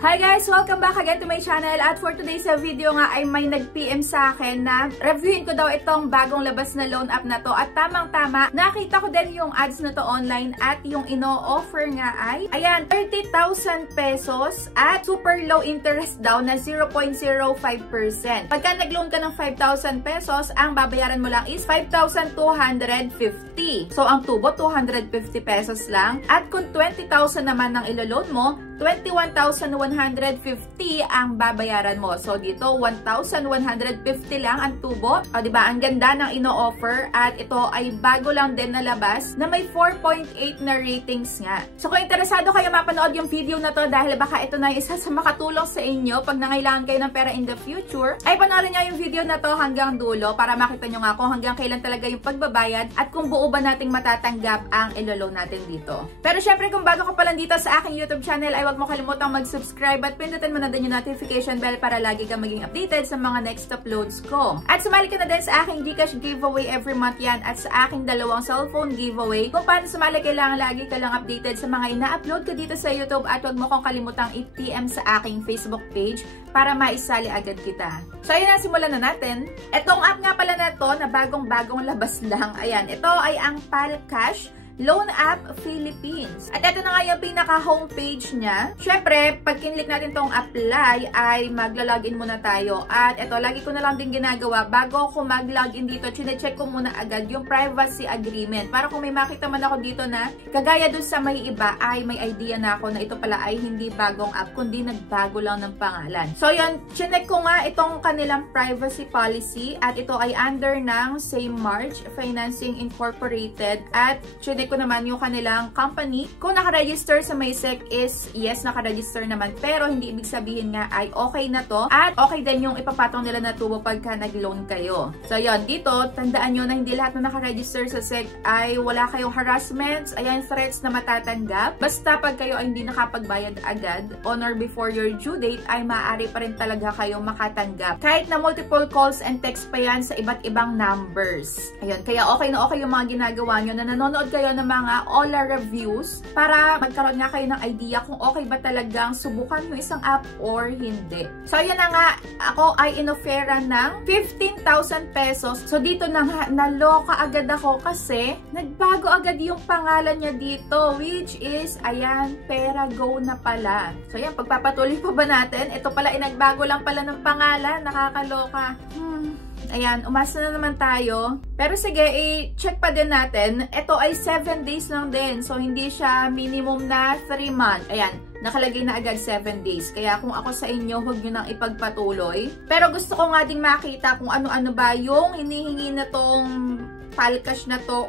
Hi guys! Welcome back again to my channel. At for today's video nga ay may nag-PM sa akin na reviewin ko daw itong bagong labas na loan app na to. At tamang-tama, nakita ko din yung ads na to online at yung ino-offer nga ay, ayan, 30,000 pesos at super low interest daw na 0.05%. Pagka nag-loan ka ng 5,000 pesos, ang babayaran mo lang is 5,250. So, ang tubo, 250 pesos lang. At kung 20,000 naman ang ilo-loan mo, 21,150 ang babayaran mo. So, dito, 1,150 lang ang tubo. O, diba? Ang ganda ng ino-offer. At ito ay bago lang din na labas na may 4.8 na ratings nga. So, kung interesado kayo mapanood yung video na to dahil baka ito na isa sa makatulong sa inyo pag nangailangan kayo ng pera in the future, ay panoorin nyo yung video na to hanggang dulo para makita nyo nga kung hanggang kailan talaga yung pagbabayad at kung buo ba nating matatanggap ang ilo-loan natin dito. Pero syempre, kung bago ka pa lang dito sa aking YouTube channel, ay huwag mo kalimutang mag-subscribe at pindutin mo na din yung notification bell para lagi kang maging updated sa mga next uploads ko. At sumali ka na din sa aking GCash giveaway every month yan at sa aking dalawang cellphone giveaway. Kung paano sumali, kailangan lagi ka lang updated sa mga ina-upload ko dito sa YouTube at huwag mo kong kalimutang i-PM sa aking Facebook page para maisali agad kita. So ayun na, simulan na natin. Itong app nga pala na to na bagong-bagong labas lang. Ayan, ito ay ang Palcash Loan App Philippines. At ito na nga yung pinaka-homepage niya. Syempre, pag kinlik natin tong apply, ay magla-login muna tayo. At ito, lagi ko na lang din ginagawa. Bago ako mag-login dito, chine-check ko muna agad yung privacy agreement. Para kung may makita man ako dito na, kagaya dun sa may iba, ay may idea na ako na ito pala ay hindi bagong app, kundi nagbago lang ng pangalan. So yun, chinek ko nga itong kanilang privacy policy. At ito ay under ng Same March Financing Incorporated. At chinek ko naman yung kanilang company. Kung nakaregister sa MySec is yes, nakaregister naman. Pero hindi ibig sabihin nga ay okay na to. At okay din yung ipapatong nila na tubo pagka nag-loan kayo. So yun, dito, tandaan nyo na hindi lahat na nakaregister sa SEC ay wala kayong harassments, ayan, threats na matatanggap. Basta pag kayo ay hindi nakapagbayad agad on or before your due date, ay maaari pa rin talaga kayong makatanggap. Kahit na multiple calls and text pa yan sa iba't ibang numbers. Ayun, kaya okay na okay yung mga ginagawa nyo na nanonood kayo ng mga OLA reviews para magkaroon nga kayo ng idea kung okay ba talagang subukan yung isang app or hindi. So, yan na nga, ako ay inofera ng 15,000 pesos. So, dito na nga, naloka agad ako kasi nagbago agad yung pangalan niya dito, which is, ayan, Perago na pala. So, yan, pagpapatuloy pa ba natin? Ito pala, nagbago lang pala ng pangalan. Nakakaloka. Ayan, umasa na naman tayo. Pero sige, i-check pa din natin. Ito ay 7 days lang din. So, hindi siya minimum na 3 months. Ayan, nakalagay na agad 7 days. Kaya kung ako sa inyo, huwag nyo nang ipagpatuloy. Pero gusto ko nga ding makita kung ano-ano ba yung hinihingi na tong Palcash na to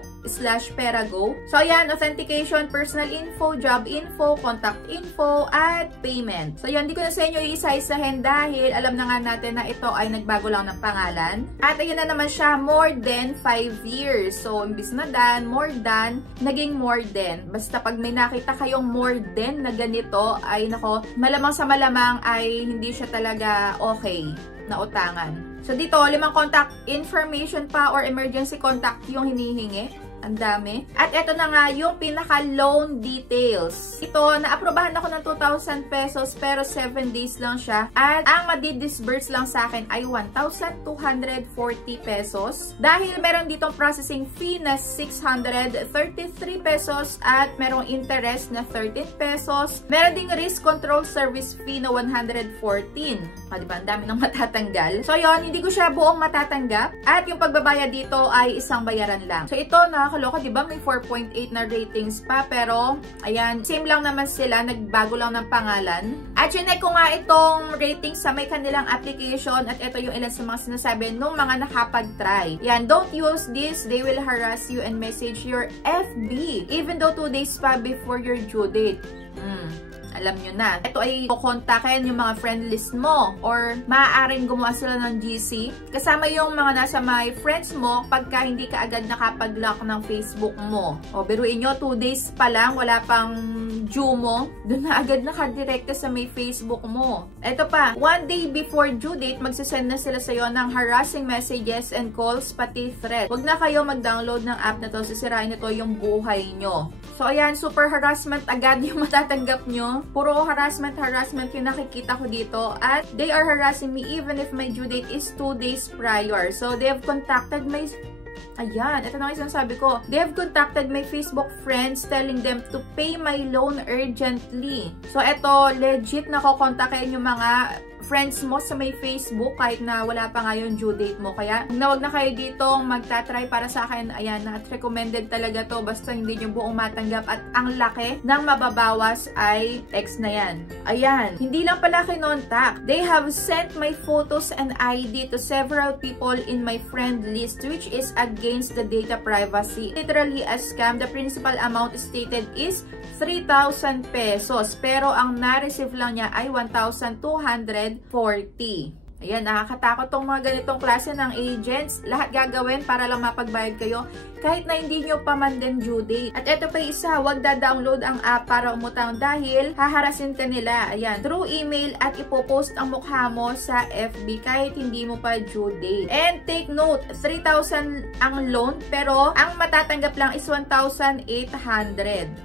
/Perago. So, ayan, authentication, personal info, job info, contact info, at payment. So, yun, hindi ko na sa inyo iisa-isahin dahil alam na nga natin na ito ay nagbago lang ng pangalan. At ayun na naman siya, more than 5 years. So, imbis na than, more than, naging more than. Basta pag may nakita kayong more than na ganito, ay nako, malamang sa malamang ay hindi siya talaga okay na utangan. So, dito, 5 contact information pa or emergency contact yung hinihingi. Ang dami. At ito na nga yung pinaka-loan details. Ito, na-aprobahan ako ng 2,000 pesos pero 7 days lang siya. At ang madi-disburse lang sa akin ay 1,240 pesos. Dahil meron ditong processing fee na 633 pesos at merong interest na 13 pesos. Meron ding risk control service fee na 114. Diba? Ang dami ng matatanggal. So, yon, hindi ko siya buong matatanggap. At yung pagbabayad dito ay isang bayaran lang. So, ito, nakakaloka, diba? May 4.8 na ratings pa. Pero, ayan, same lang naman sila. Nagbago lang ng pangalan. At chinek ko nga itong ratings sa may kanilang application. At ito yung ilan sa mga sinasabi nung mga nakapag-try. Yan, don't use this. They will harass you and message your FB. Even though 2 days pa before your due date. Alam nyo na. Ito ay kukontakin yung mga friend list mo or maaaring gumawa sila ng GC. Kasama yung mga nasa my friends mo pagka hindi ka agad nakapag-lock ng Facebook mo. O biruin nyo, 2 days pa lang, wala pang due mo, doon na agad nakadirekta sa may Facebook mo. Ito pa, 1 day before due date, magsasend na sila sa'yo ng harassing messages and calls, pati threat. Huwag na kayo mag-download ng app na to, sisirain nito yung buhay nyo. So, ayan, super harassment agad yung matatanggap nyo. Puro harassment yung nakikita ko dito. At they are harassing me even if my due date is 2 days prior. So, they have contacted my... Ayan, ito na yung sabi ko. They have contacted my Facebook friends telling them to pay my loan urgently. So, ito, legit na kukontakin yung mga friends mo sa may Facebook kahit na wala pa nga yung due date mo. Kaya, wag na kayo dito magtatry para sa akin. Ayan, not recommended talaga to basta hindi nyo buong matanggap at ang laki ng mababawas ay text na yan. Ayan, hindi lang pala kinontak. They have sent my photos and ID to several people in my friend list which is against the data privacy. Literally a scam. The principal amount stated is 3,000 pesos pero ang na-receive lang niya ay 1,240. Ayan, nakakatakot tong mga ganitong klase ng agents. Lahat gagawin para lang mapagbayad kayo kahit na hindi nyo pa man din due date. At ito pa isa, huwag da-download ang app para umutang dahil haharasin ka nila. Ayan, through email at ipopost ang mukha mo sa FB kahit hindi mo pa due date. And take note, 3,000 ang loan pero ang matatanggap lang is 1,800.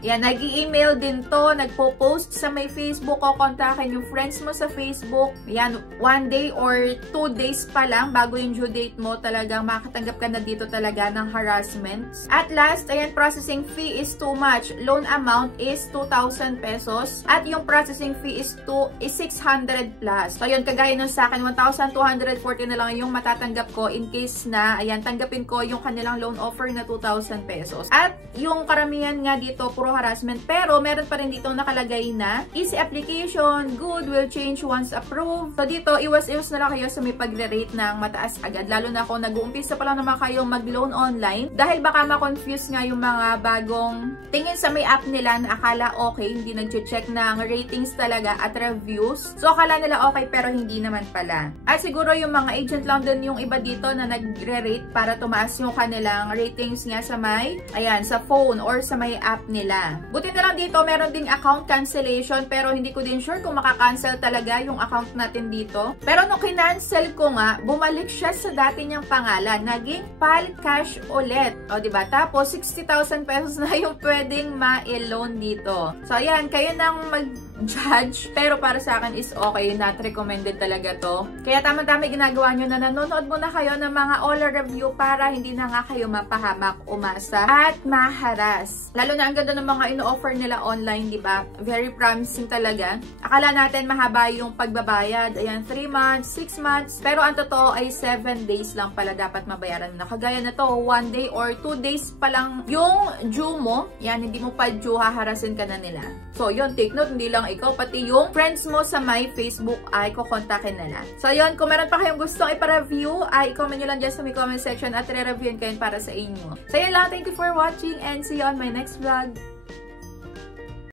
Ayan, nag-i-email din to, nagpo-post sa may Facebook o kontakin yung friends mo sa Facebook. Ayan, 1 day or 2 days pa lang bago yung due date mo, talagang makatanggap ka na dito talaga ng harassment. At last, ayan, processing fee is too much. Loan amount is 2,000 pesos at yung processing fee is 600 plus. So, yun, kagaya nun sa akin, 1,240 na lang yung matatanggap ko in case na, ayan, tanggapin ko yung kanilang loan offer na 2,000 pesos. At yung karamihan nga dito, puro harassment. Pero, meron pa rin dito nakalagay na easy application, good, will change once approved. So, dito, iwas-iwas na lang kayo sa may pagre-rate ng mataas agad. Lalo na kung nag-uumpisa pa lang naman kayo mag-loan online. Dahil baka ma-confuse nga yung mga bagong tingin sa may app nila na akala okay, hindi nag-check ng ratings talaga at reviews. So, akala nila okay pero hindi naman pala. At siguro yung mga agent lang din yung iba dito na nagre-rate para tumaas yung kanilang ratings nga sa may, ayan, sa phone or sa may app nila. Buti na lang dito, meron ding account cancellation pero hindi ko din sure kung makakancel talaga yung account natin dito. Pero nung kinancel ko nga, bumalik siya sa dati niyang pangalan. Naging Pal Cash ulit. O, diba? Tapos, 60,000 pesos na yung pwedeng ma-loan dito. So, ayan, kayo nang mag-judge. Pero para sa akin is okay. Not recommended talaga to. Kaya tama-tama ginagawa nyo na nanonood muna kayo ng mga all review para hindi na nga kayo mapahamak, umasa, at maharas. Lalo na ang ganda ng mga ino-offer nila online, diba? Very promising talaga. Akala natin mahaba yung pagbabayad. Ayan, 3 months, 6 months. Pero ang totoo ay 7 days lang pala dapat mabayaran na. Kagaya na to, 1 day or 2 days pa lang yung due mo. Yan, hindi mo pa due, haharasin ka na nila. So, yun, take note, hindi lang ikaw, pati yung friends mo sa my Facebook ay kukontakin nila. So, yun, kung meron pa kayong gustong ipa-review, ay i-comment nyo lang dyan sa my comment section at re-reviewin kayo para sa inyo. So, yun lang, thank you for watching and see you on my next vlog.